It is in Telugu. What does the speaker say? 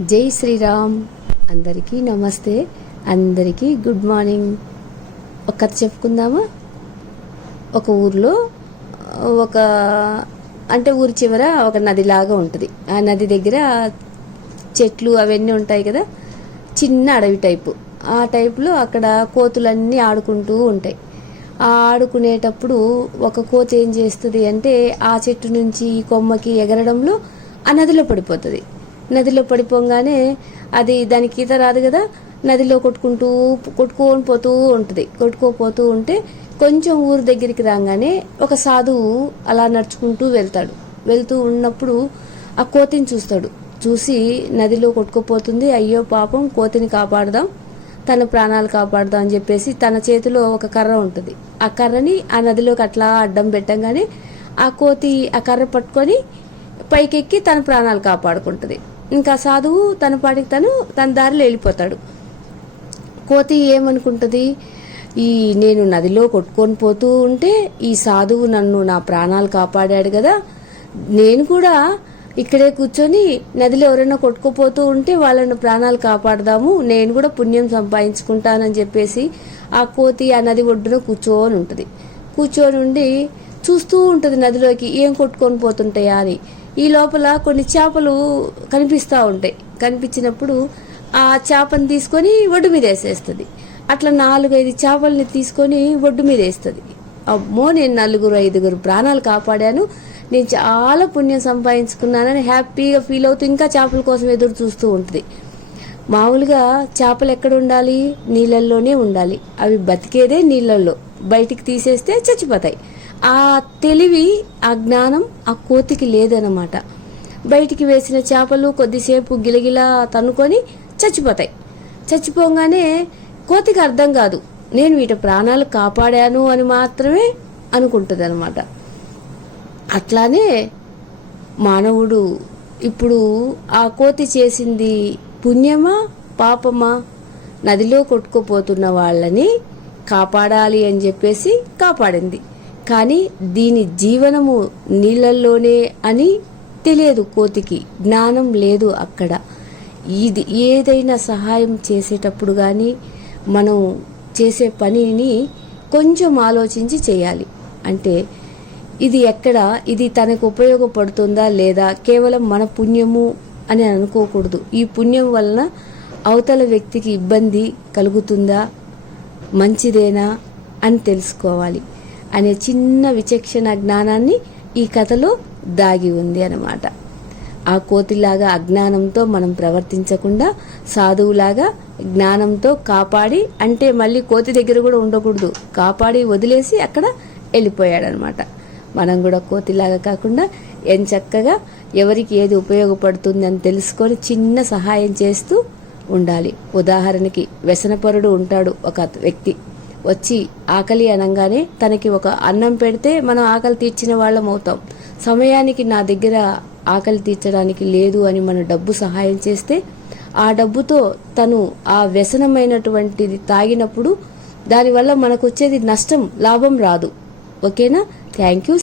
జై శ్రీరామ్. అందరికీ నమస్తే, అందరికీ గుడ్ మార్నింగ్. ఒక కథ చెప్పుకుందామా? ఒక ఊర్లో ఊరి చివర ఒక నదిలాగా ఉంటుంది. ఆ నది దగ్గర చెట్లు అవన్నీ ఉంటాయి కదా, చిన్న అడవి టైపు. ఆ టైపులో అక్కడ కోతులన్నీ ఆడుకుంటూ ఉంటాయి. ఆడుకునేటప్పుడు ఒక కోతి ఏం చేస్తుంది అంటే ఆ చెట్టు నుంచి కొమ్మకి ఎగరడంలో ఆ నదిలో పడిపోతుంది. నదిలో పడిపోగానే అది దానికి ఈత రాదు కదా, నదిలో కొట్టుకొని పోతూ ఉంటుంది. కొట్టుకోపోతూ ఉంటే కొంచెం ఊరు దగ్గరికి రాగానే ఒక సాధువు అలా నడుచుకుంటూ వెళ్తూ ఉన్నప్పుడు ఆ కోతిని చూస్తాడు. చూసి నదిలో కొట్టుకుపోతుంది, అయ్యో పాపం కోతిని కాపాడదాం, తన ప్రాణాలు కాపాడదాం అని చెప్పేసి తన చేతిలో ఒక కర్ర ఉంటుంది. ఆ కర్రని ఆ నదిలోకి అట్లా అడ్డం పెట్టంగానే ఆ కోతి ఆ కర్ర పట్టుకొని పైకెక్కి తన ప్రాణాలు కాపాడుకుంటుంది. ఇంకా సాధువు తన పాటికి తన దారిలో వెళ్ళిపోతాడు. కోతి ఏమనుకుంటుంది, నేను నదిలో కొట్టుకొని పోతూ ఉంటే ఈ సాధువు నా ప్రాణాలు కాపాడాడు కదా, నేను కూడా ఇక్కడే కూర్చొని నదిలో ఎవరైనా కొట్టుకుపోతూ ఉంటే వాళ్ళని ప్రాణాలు కాపాడదాము, నేను కూడా పుణ్యం సంపాదించుకుంటానని చెప్పేసి ఆ కోతి ఆ నది ఒడ్డున కూర్చొని ఉండి చూస్తూ ఉంటుంది నదిలోకి ఏం కొట్టుకొని పోతుంటాయా అని. ఈ లోపల కొన్ని చేపలు కనిపిస్తూ ఉంటాయి. కనిపించినప్పుడు ఆ చేపను తీసుకొని ఒడ్డు మీద వేసేస్తుంది. అట్లా 4-5 చేపల్ని తీసుకొని ఒడ్డు మీద వేస్తుంది. అమ్మో, నేను 4-5 ప్రాణాలు కాపాడాను, నేను చాలా పుణ్యం సంపాదించుకున్నానని హ్యాపీగా ఫీల్ అవుతూ ఇంకా చేపల కోసం ఎదురు చూస్తూ ఉంటుంది. మామూలుగా చేపలు ఎక్కడ ఉండాలి? నీళ్ళల్లోనే ఉండాలి. అవి బతికేదే నీళ్ళల్లో, బయటికి తీసేస్తే చచ్చిపోతాయి. ఆ తెలివి, ఆ జ్ఞానం ఆ కోతికి లేదన్నమాట. బయటికి వేసిన చేపలు కొద్దిసేపు గిలగిలా తన్నుకొని చచ్చిపోతాయి. చచ్చిపోగానే కోతికి అర్థం కాదు, నేను వీటి ప్రాణాలు కాపాడాను అని మాత్రమే అనుకుంటుంది అనమాట. అట్లానే మానవుడు ఇప్పుడు ఆ కోతి చేసింది పుణ్యమా పాపమా? నదిలో కొట్టుకుపోతున్న వాళ్ళని కాపాడాలి అని చెప్పేసి కాపాడింది. కానీ దీని జీవనము నీళ్ళల్లోనే అని తెలియదు కోతికి, జ్ఞానం లేదు అక్కడ. ఇది ఏదైనా సహాయం చేసేటప్పుడు కానీ మనం చేసే పనిని కొంచెం ఆలోచించి చేయాలి. అంటే ఇది తనకు ఉపయోగపడుతుందా లేదా, కేవలం మన పుణ్యము అని అనుకోకూడదు. ఈ పుణ్యం వలన అవతల వ్యక్తికి ఇబ్బంది కలుగుతుందా, మంచిదేనా అని తెలుసుకోవాలి అనే చిన్న విచక్షణ జ్ఞానాన్ని ఈ కథలో దాగి ఉంది అన్నమాట. ఆ కోతిలాగా అజ్ఞానంతో మనం ప్రవర్తించకుండా సాధువులాగా జ్ఞానంతో కాపాడి, అంటే మళ్ళీ కోతి దగ్గర కూడా ఉండకూడదు, కాపాడి వదిలేసి అక్కడ వెళ్ళిపోయాడనమాట. మనం కూడా కోతిలాగా కాకుండా ఎంచక్కగా ఎవరికి ఏది ఉపయోగపడుతుంది అని తెలుసుకొని చిన్న సహాయం చేస్తూ ఉండాలి. ఉదాహరణకి వ్యసనపరుడు ఉంటాడు, ఒక వ్యక్తి వచ్చి ఆకలి అనగానే తనకి ఒక అన్నం పెడితే మనం ఆకలి తీర్చిన వాళ్ళం అవుతాం. సమయానికి నా దగ్గర ఆకలి తీర్చడానికి లేదు అని మనం డబ్బు సహాయం చేస్తే ఆ డబ్బుతో తను ఆ వ్యసనమైనటువంటిది తాగినప్పుడు దానివల్ల మనకు వచ్చేది నష్టం, లాభం రాదు. ఓకేనా? Thank you.